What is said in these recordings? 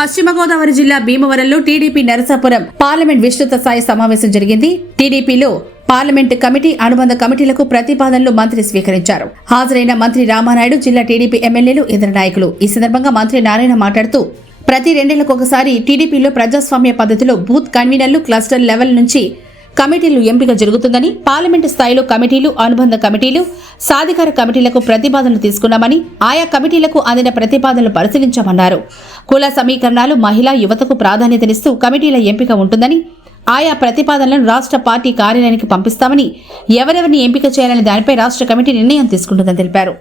పశ్చిమ గోదావరి జిల్లా భీమవరంలో టీడీపీ నరసాపురం పార్లమెంట్ విస్తృత స్థాయి సమావేశం జరిగింది. టీడీపీలో పార్లమెంట్ కమిటీ, అనుబంధ కమిటీలకు ప్రతిపాదనలు మంత్రి స్వీకరించారు. హాజరైన మంత్రి రామానాయుడు, జిల్లా టీడీపీ ఎమ్మెల్యేలు, ఇతర నాయకులు. ఈ సందర్భంగా మంత్రి నారాయణ మాట్లాడుతూ, ప్రతి రెండేళ్లకొకసారి టీడీపీలో ప్రజాస్వామ్య పద్ధతిలో బూత్ కన్వీనర్లు, క్లస్టర్ లెవెల్ నుంచి కమిటీలు ఎంపిక జరుగుతుందని, పార్లమెంటు స్థాయిలో కమిటీలు, అనుబంధ కమిటీలు, సాధికార కమిటీలకు ప్రతిపాదనలు తీసుకున్నామని, ఆయా కమిటీలకు అందిన ప్రతిపాదనలు పరిశీలించామన్నారు. కుల సమీకరణాలు, మహిళా, యువతకు ప్రాధాన్యతనిస్తూ కమిటీల ఎంపిక ఉంటుందని, ఆయా ప్రతిపాదనలను రాష్ట్ర పార్టీ కార్యాలయానికి పంపిస్తామని, ఎవరెవరిని ఎంపిక చేయాలనే దానిపై రాష్ట్ర కమిటీ నిర్ణయం తీసుకుంటుందని తెలిపారు.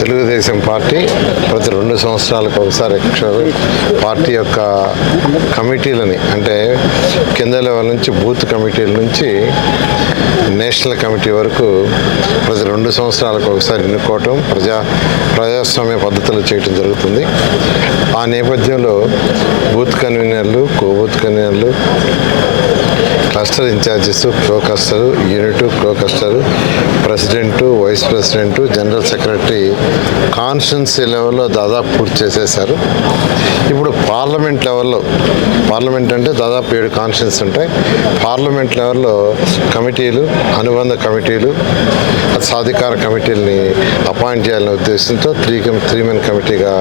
తెలుగుదేశం పార్టీ ప్రతి 2 సంవత్సరాలకు ఒకసారి పార్టీ యొక్క కమిటీలని, అంటే కింద లెవెల్ నుంచి బూత్ కమిటీల నుంచి నేషనల్ కమిటీ వరకు ప్రతి 2 సంవత్సరాలకు ఒకసారి ఎన్నుకోవటం, ప్రజాస్వామ్య పద్ధతులు చేయటం జరుగుతుంది. ఆ నేపథ్యంలో బూత్ కన్వీనర్లు, కో-బూత్ కన్వీనర్లు, cluster incharges, pro cluster, unit, pro cluster, president, vice president, general secretary constituency లెవెల్లో దాదాపు పూర్తి చేసేశారు. ఇప్పుడు పార్లమెంట్ లెవెల్లో, పార్లమెంట్ అంటే దాదాపు 7 కాన్స్టిట్యున్సీ ఉంటాయి. పార్లమెంట్ లెవెల్లో కమిటీలు, అనుబంధ కమిటీలు, సాధికార కమిటీలని అపాయింట్ చేయాలనే ఉద్దేశంతో 3 మెన్ కమిటీగా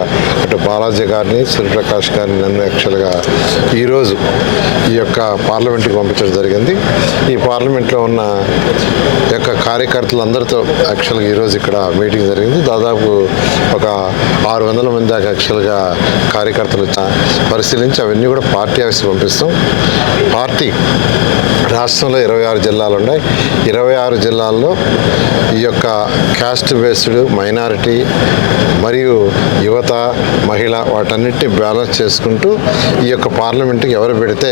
అటు బాలాజీ గారిని, సూర్యప్రకాష్ గారిని, నన్ను యాక్చువల్గా ఈరోజు ఈ యొక్క పార్లమెంట్కి పంపించడం జరిగింది. ఈ పార్లమెంట్లో ఉన్న యొక్క కార్యకర్తలందరితో యాక్చువల్గా ఈరోజు ఇక్కడ మీటింగ్ జరిగింది. దాదాపు ఒక 600 మంది దాకా యాక్చువల్గా కార్యకర్తలు పరిశీలించి అవన్నీ కూడా పార్టీ ఆఫీస్కి పంపిస్తాం. పార్టీ రాష్ట్రంలో 26 జిల్లాలు ఉన్నాయి. 26 జిల్లాల్లో ఈ యొక్క క్యాస్ట్ బేస్డ్, మైనారిటీ మరియు యువత, మహిళ వాటన్నిటిని బ్యాలెన్స్ చేసుకుంటూ ఈ యొక్క పార్లమెంట్కి ఎవరు పెడితే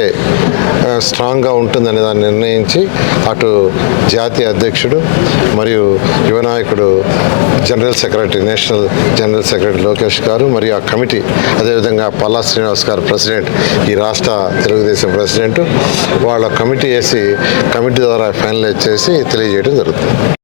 స్ట్రాంగ్గా ఉంటుందనే దాన్ని నిర్ణయించి అటు జాతీయ అధ్యక్షుడు మరియు యువ నాయకుడు general secretary, national general secretary Lokesh గారు మరియు ఆ కమిటీ, అదేవిధంగా పల్లా శ్రీనివాస్ గారు ప్రెసిడెంట్, ఈ రాష్ట్ర తెలుగుదేశం ప్రెసిడెంట్, వాళ్ళ కమిటీ వేసి కమిటీ ద్వారా ఫైనలైజ్ చేసి తెలియజేయడం జరుగుతుంది.